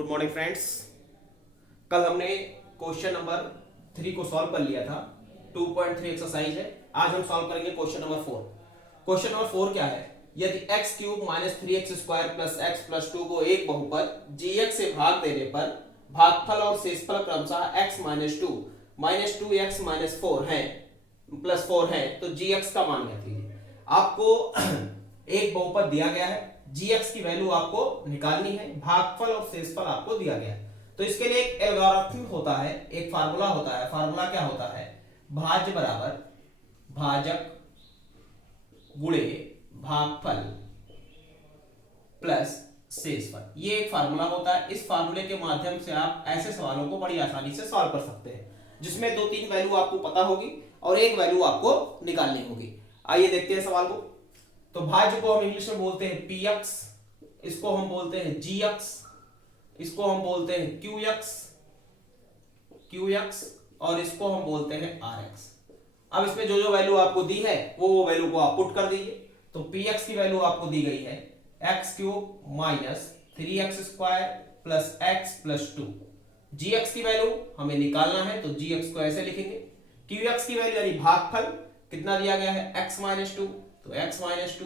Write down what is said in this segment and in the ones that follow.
Good morning friends. कल हमने question number 3 को सॉल्व कर लिया था। 2.3 एक्सरसाइज है। आज हम सॉल्व करेंगे क्वेश्चन नंबर 4। क्वेश्चन नंबर 4 क्या है? यदि x cube minus 3x square plus x plus 2 को एक बहुपद gx से भाग देने पर भागफल और शेषफल क्रमशः x minus 2 minus 2x minus 4 है प्लस 4 है, तो gx का मान ज्ञात कीजिए। आपको एक बहुपद दिया गया है, gx की वैल्यू आपको निकालनी है, भागफल और शेषफल आपको दिया गया है। तो इसके लिए एक एल्गोरिथम होता है, एक फार्मूला होता है। फार्मूला क्या होता है? भाज्य बराबर भाजक गुणे भागफल प्लस शेषफल, ये एक फार्मूला होता है। इस फार्मूले के माध्यम से आप ऐसे सवालों को बड़ी आसानी से सॉल्व कर सकते हैं, जिसमें 2-3 वैल्यू आपको पता होगी और एक वैल्यू आपको निकालनी होगी। आइए देखते हैं सवाल को। तो भाज्य को हम इंग्लिश में बोलते हैं px, इसको हम बोलते हैं gx, इसको हम बोलते हैं qx और इसको हम बोलते हैं rx। अब इसमें जो जो वैल्यू आपको दी है वो वैल्यू को आप पुट कर दीजिए। तो px की वैल्यू आपको दी गई है x cube minus 3x square plus x plus 2। gx की वैल्यू हमें निकालना है, तो gx को ऐसे लिखेंगे। qx की वैल्यू यानी भागफल कितना दिया गया है? x माइनस 2, तो x minus 2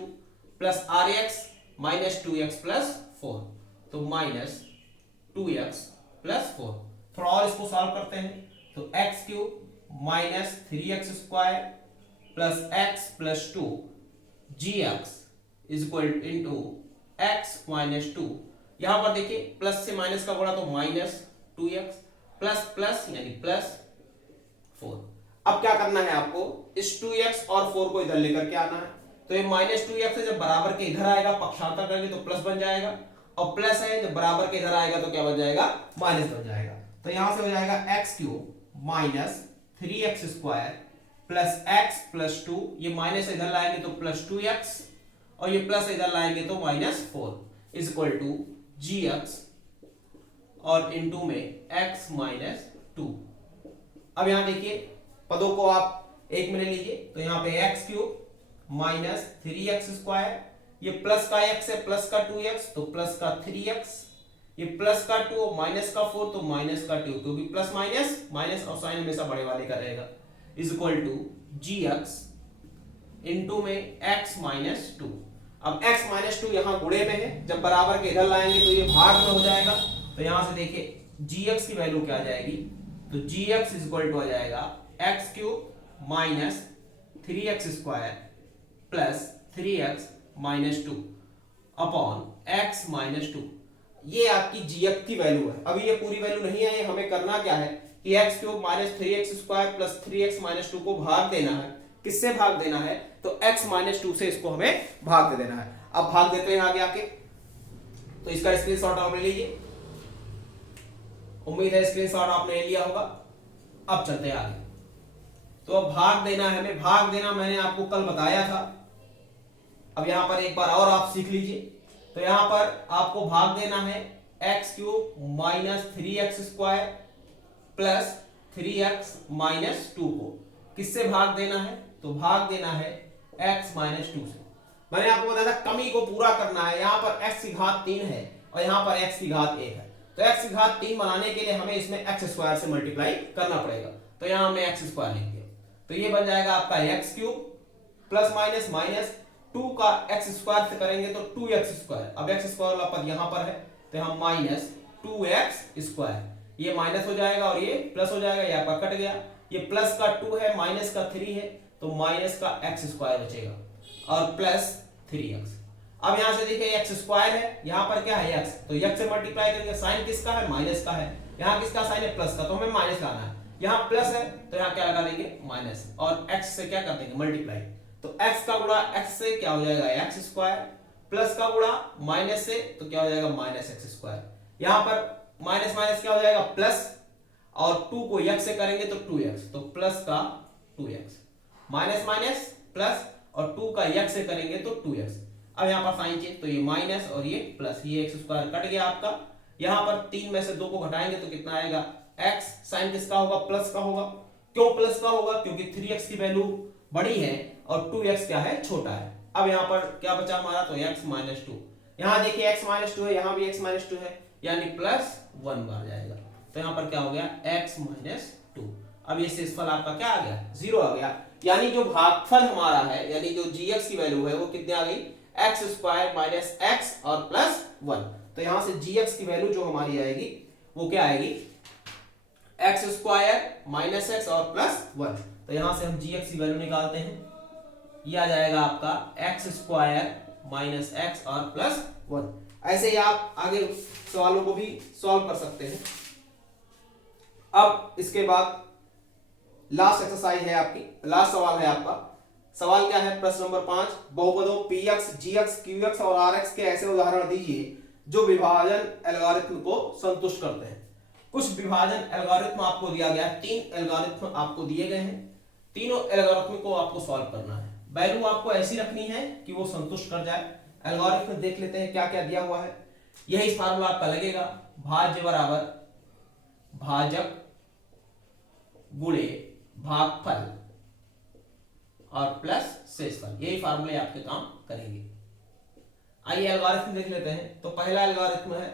plus rx minus 2x plus 4, तो माइनस 2x प्लस 4। थोड़ा और इसको सॉल्व करते हैं। तो x cube minus 3x square plus x plus 2 gx is equal into x minus 2। यहां पर देखिए प्लस से माइनस का गुणा, तो माइनस 2x प्लस प्लस यानी प्लस 4। अब क्या करना है आपको? इस 2x और 4 को इधर लेकर के आना है। तो ये माइनस 2x है, जब बराबर के इधर आएगा पक्षांतर करेंगे तो प्लस बन जाएगा, और प्लस है जब बराबर के इधर आएगा तो क्या बन जाएगा? माइनस बन जाएगा। तो यहां से हो जाएगा x cube minus 3x square plus x plus 2, ये माइनस इधर लाएंगे तो प्लस 2x और ये प्लस इधर लाएंगे तो minus 4 is equal to gx और इनटू में x माइनस 2। अब यहां देखिए पदों को आप एक में ले लीजिए। तो यहां पे x cube minus 3x square, ये प्लस का x है प्लस का 2x, तो प्लस का 3x, ये प्लस का 2 माइनस का 4, तो माइनस का 2, क्योंकि प्लस माइनस माइनस और साइन हमेशा बड़े वाले का रहेगा, is equal to gx into में x माइनस 2। अब x माइनस 2 यहां गुणे में है, जब बराबर के इधर लाएंगे तो ये भाग में हो जाएगा। तो यहां से देखिए gx की वैल्यू क्या आ जाएगी? तो gx इज इक्वल टू आ जाएगा x cube minus 3x square plus 3x minus 2 upon x minus 2। ये आपकी gx की वैल्यू है। अभी ये पूरी वैल्यू नहीं है, हमें करना क्या है कि x cube minus 3x square plus 3x minus 2 को भाग देना है। किससे भाग देना है? तो x माइनस 2 से इसको हमें भाग दे देना है। अब भाग देते हैं आगे आके, तो इसका स्क्रीनशॉट आप ले लीजिए। उम्मीद है स्क्रीनशॉट आपने ले लिया होगा। अब चलते हैं आगे। तो अब भाग देना है हमें, भाग देना मैंने आपको कल बताया था। अब यहां पर एक बार और आप सीख लीजिए। तो यहां पर आपको भाग देना है x cube minus 3x square plus 3x minus 2 को। किससे भाग देना है? तो भाग देना है x माइनस 2 से। मैंने आपको बताया था कमी को पूरा करना है। यहां पर x की घात 3 है और यहां पर x की घात 1 है, तो x की घात 3 बनाने के लिए हमें इसमें x स्क्वायर से मल्टीप्लाई करना पड़ेगा। तो यहां हमने x स्क्वायर लिख दिया, तो ये बन जाएगा आपका x cube plus minus minus 2 का x स्क्वायर से करेंगे तो 2x स्क्वायर। अब x स्क्वायर वाला पद यहां पर है, तो हम माइनस 2x स्क्वायर, ये माइनस हो जाएगा और ये प्लस हो जाएगा, ये आपका कट गया। ये प्लस का 2 है माइनस का 3 है, तो माइनस का x स्क्वायर बचेगा और प्लस 3x। अब यहां से देखिए x स्क्वायर है, यहां पर क्या है x, तो x से मल्टीप्लाई करेंगे। साइन किसका है? माइनस का है। यहां किसका साइन है? प्लस का, तो हमें माइनस लाना है। यहां प्लस है तो यहां क्या लगा देंगे? माइनस, और x से क्या कर देंगे? मल्टीप्लाई। तो x का गुणा x से क्या हो जाएगा? x स्क्वायर, प्लस का गुणा माइनस से तो क्या हो जाएगा? Minus x square. यहां पर माइनस माइनस क्या हो जाएगा? प्लस, और 2 को x से करेंगे तो 2x, तो प्लस का 2x, माइनस माइनस प्लस, और 2 का x से करेंगे तो 2x। अब यहां पर साइन चेंज, तो ये माइनस और ये प्लस, ये x स्क्वायर कट गया आपका। यहां पर 3 में से 2 को घटाएंगे तो कितना आएगा? x। साइन किसका होगा? प्लस का होगा। क्यों प्लस का होगा? क्योंकि 3x की वैल्यू बड़ी है और 2x क्या है? छोटा है। अब यहां पर क्या बचा हमारा? तो x माइनस 2। यहाँ देखिए x माइनस 2 है, यहाँ भी x माइनस 2 है, यानी प्लस 1 बार जाएगा। तो यहाँ पर क्या हो गया x माइनस 2। अब ये शेषफल आपका क्या आ गया, 0 आ गया। यानी जो भागफल हमारा है, यानी जो gx की वैल्यू है वो कितनी आ गई, एक्स स्क्वायर माइनस एक्स और प्लस 1। तो यहां से gx की वैल्यू जो हमारी आएगी वो क्या आएगी, एक्स स्क्वायर माइनस एक्स और प्लस 1। तो यहां से हम gx की वैल्यू निकालते हैं, ये आ जाएगा आपका एक्स स्क्वायर माइनस एक्स और प्लस 1। ऐसे ही आप आगे सवालों को भी सॉल्व कर सकते हैं। अब इसके बाद लास्ट एक्सरसाइज है आपकी, लास्ट सवाल है आपका। सवाल क्या है, प्रश्न नंबर 5, बहुपदों px, gx, qx और rx के ऐसे उदाहरण दीजिए जो विभाजन एल्गोरिथ्म को संतुष्ट करते हैं। कुछ विभाजन एल्गोरिथ्म आपको दिया गया है, 3 एल्गोरिथ्म आपको दिए गए हैं, तीनों एल्गोरिथम को आपको सॉल्व करना है। वैल्यू आपको ऐसी रखनी है कि वो संतुष्ट कर जाए। एल्गोरिथम देख लेते हैं क्या क्या दिया हुआ है। यही फार्मूला आपका लगेगा, भाज्य बराबर भाजक गुणे भागफल और प्लस शेषफल, यही फार्मूले आपके काम करेंगे। आइए एल्गोरिथम देख लेते हैं। तो पहला एल्गोरिथम है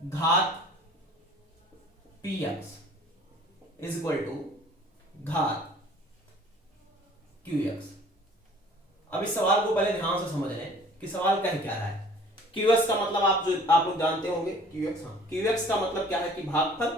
घात px इज इक्वल टू घात qx। अब इस सवाल को पहले ध्यान से समझ लें कि सवाल कह क्या रहा है। qx का मतलब आप लोग जानते होंगे, qx, हाँ, qx का मतलब क्या है कि भागफल,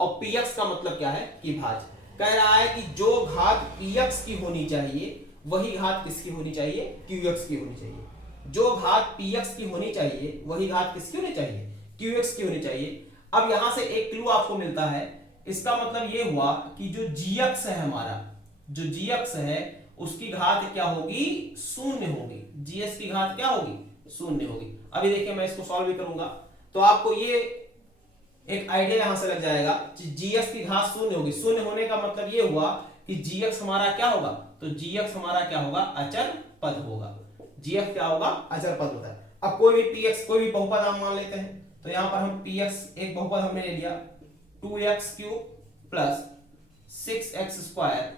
और px का मतलब क्या है कि भाज्य। कह रहा है कि जो घात px की होनी चाहिए वही घात किसकी होनी चाहिए, qx की होनी चाहिए। जो घात px की होनी चाहिए वही घात किसकी होनी चाहिए, qx की होनी चाहिए। अब यहां से एक क्लू आपको मिलता है, इसका मतलब ये हुआ कि जो gx है हमारा, जो gx है उसकी घात क्या होगी, शून्य होगी। gx की घात क्या होगी, शून्य होगी। अभी देखिए मैं इसको सॉल्व भी करूंगा तो आपको ये एक आइडिया यहां से लग जाएगा कि gx की घात शून्य होगी। शून्य होने का मतलब ये हुआ कि gx हमारा क्या होगा, तो gx हमारा क्या होगा, अचर पद होगा। gx क्या होगा, अचर पद होता है। अब कोई भी px, कोई भी बहुपद हम मान लेते हैं, तो यहां पर हम px एक बहुपद हमने ले लिया 2x cube plus 6x square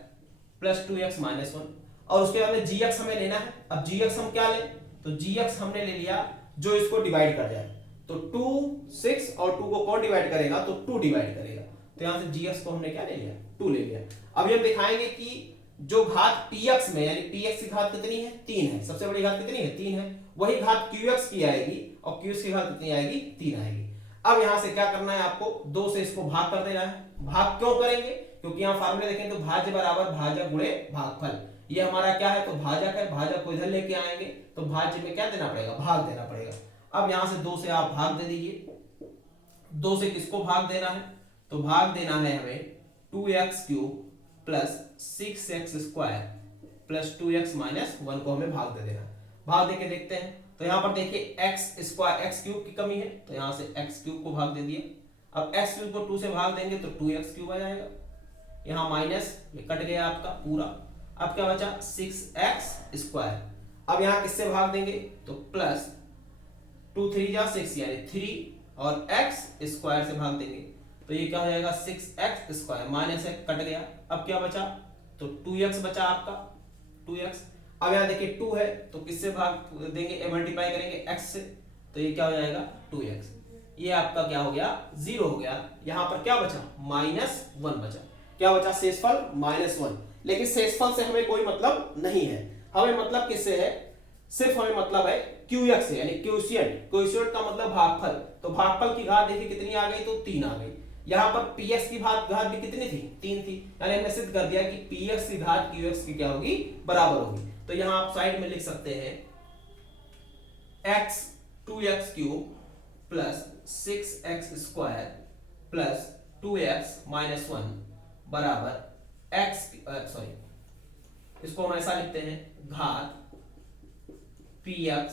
plus 2x minus 1, और उसके बाद में gx हमें लेना है। अब gx हम क्या लें, तो gx हमने ले लिया जो इसको डिवाइड कर जाए। तो 2, 6 और 2 को कौन डिवाइड करेगा, तो 2 डिवाइड करेगा। तो यहां से gx को हमने क्या ले लिया, 2 ले लिया। अब हम दिखाएंगे कि जो घात px में, यानी px की घात कितनी है, 3 है, सबसे बड़ी घात कितनी है, 3 है, वही घात qx की आएगी और qx की घात कितनी आएगी, 3 आएगी। अब यहां से क्या करना है आपको, 2 से इसको भाग कर देना है। भाग क्यों करेंगे, क्योंकि यहां फार्मूले देखें तो भाज्य बराबर भाजक गुणे भागफल। ये हमारा क्या है, तो भाजक है, भाजक को इधर लेके आएंगे तो भाज्य में क्या देना पड़ेगा, भाग देना पड़ेगा। अब यहां से 2 से आप भाग दे दीजिए। 2 से किसको भाग देना है, तो भाग देना है हमें 2x cube plus 6x square plus 2x minus 1 को हमें भाग दे देना। भाग देके देखते हैं तो यहां पर देखिए x स्क्वायर, x क्यूब की कमी है तो यहां से x क्यूब को भाग दे दिया। अब x क्यूब को 2 से भाग देंगे तो 2x क्यूब आ जाएगा। यहां माइनस कट गया आपका पूरा। अब क्या बचा, 6x स्क्वायर। अब यहां किससे भाग देंगे, तो प्लस 2 3 जा 6 यानी 3 और x स्क्वायर से भाग देंगे तो ये क्या हो जाएगा, 6x स्क्वायर माइनस एक कट गया। अब क्या बचा, तो 2x बचा आपका, 2x। अब यहां देखिए 2 है तो किससे भाग देंगे, मल्टीप्लाई करेंगे x से, तो ये क्या हो जाएगा 2x। ये आपका क्या हो गया, 0 हो गया। यहां पर क्या बचा, -1 बचा। क्या बचा, शेषफल -1। लेकिन शेषफल से हमें कोई मतलब नहीं है, हमें मतलब किससे है, सिर्फ हमें मतलब है qx से, यानी क्वोशिएंट। क्वोशिएंट का मतलब भागफल। तो भागफल की घात देखिए कितनी आ गई, तो 3 आ गई। यहां पर px की घात भी कितनी थी, 3 थी। यानी हमने सिद्ध कर दिया कि px की घात qx की क्या होगी, बराबर होगी। तो यहां आप साइड में लिख सकते हैं x 2x cube plus 6x square plus 2x minus 1 बराबर x, सॉरी इसको हम ऐसा लिखते हैं, घात px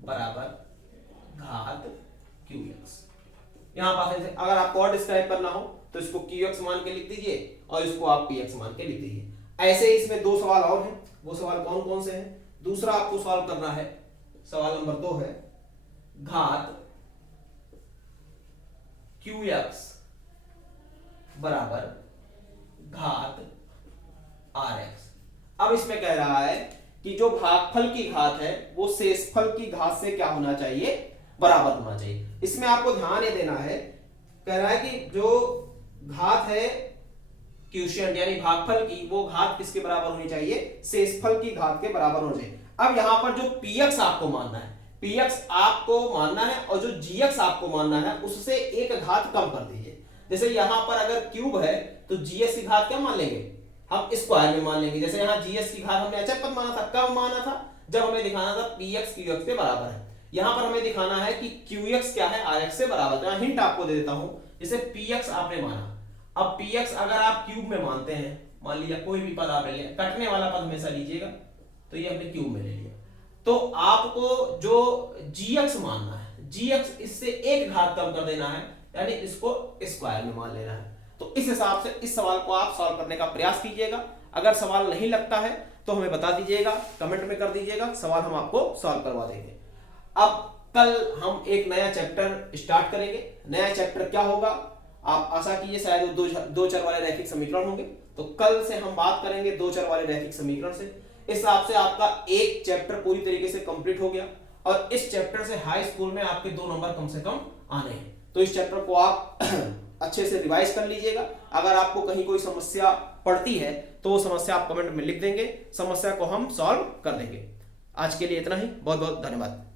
बराबर घात qx। यहां पास अगर आपको और डिस्क्राइब करना हो तो इसको qx मान के लिख दीजिए और इसको आप px मान के लिख दीजिए। ऐसे ही इसमें 2 सवाल और हैं, वो सवाल कौन कौन से हैं, दूसरा आपको सॉल्व करना है, सवाल नंबर 2 है घात qx बराबर घात rx। अब इसमें कह रहा है कि जो भागफल की घात है वो शेषफल की घात से क्या होना चाहिए, बराबर होना चाहिए। इसमें आपको ध्यान ये देना है, कह रहा है कि जो घात है क्वोशिएंट यानी भागफल की, वो घात किसके बराबर होनी चाहिए, शेषफल की घात के बराबर होनी चाहिए। अब यहां पर जो px आपको मानना है, px आपको मानना है और जो gx आपको मानना है उससे एक घात कम कर दीजिए। जैसे यहां पर अगर क्यूब है तो gx की घात क्या मान लेंगे, हम स्क्वायर में मान लेंगे। जैसे यहाँ gx की घात हमने अचर पद माना था, कब माना था, जब हमें दिखाना था px qx के बराबर है। यहां पर हमें दिखाना है कि qx क्या है, rx से बराबर है। हिंट आपको दे देता हूं, जैसे px आपने माना, अब px अगर आप क्यूब में मानते हैं, मान लीजिए कोई भी पद आप ले लिया, कटने वाला पद हमेशा लीजिएगा, तो ये हमने क्यूब में ले लिया, तो आपको जो gx मानना है, gx इससे एक घात कम कर देना है, यानी इसको स्क्वायर में मान लेना है। तो इस हिसाब से इस सवाल को आप सॉल्व करने का प्रयास कीजिएगा। अगर सवाल नहीं लगता है तो हमें बता दीजिएगा, कमेंट में कर दीजिएगा, सवाल हम आपको सॉल्व करवा देंगे। अब कल हम एक नया चैप्टर स्टार्ट करेंगे। नया चैप्टर क्या होगा, आप आशा कीजिए शायद दो चर वाले रैखिक समीकरण होंगे। तो कल से हम बात करेंगे दो चर वाले रैखिक समीकरण से। इस हिसाब से आपका एक चैप्टर पूरी तरीके से कंप्लीट हो गया और इस चैप्टर से हाई स्कूल में आपके 2 नंबर कम से कम आने हैं। तो इस चैप्टर को आप अच्छे से रिवाइज कर लीजिएगा। अगर आपको कहीं कोई समस्या पड़ती है तो वो समस्या आप कमेंट में लिख देंगे, समस्या को हम सॉल्व कर देंगे। आज के लिए इतना ही, बहुत बहुत धन्यवाद।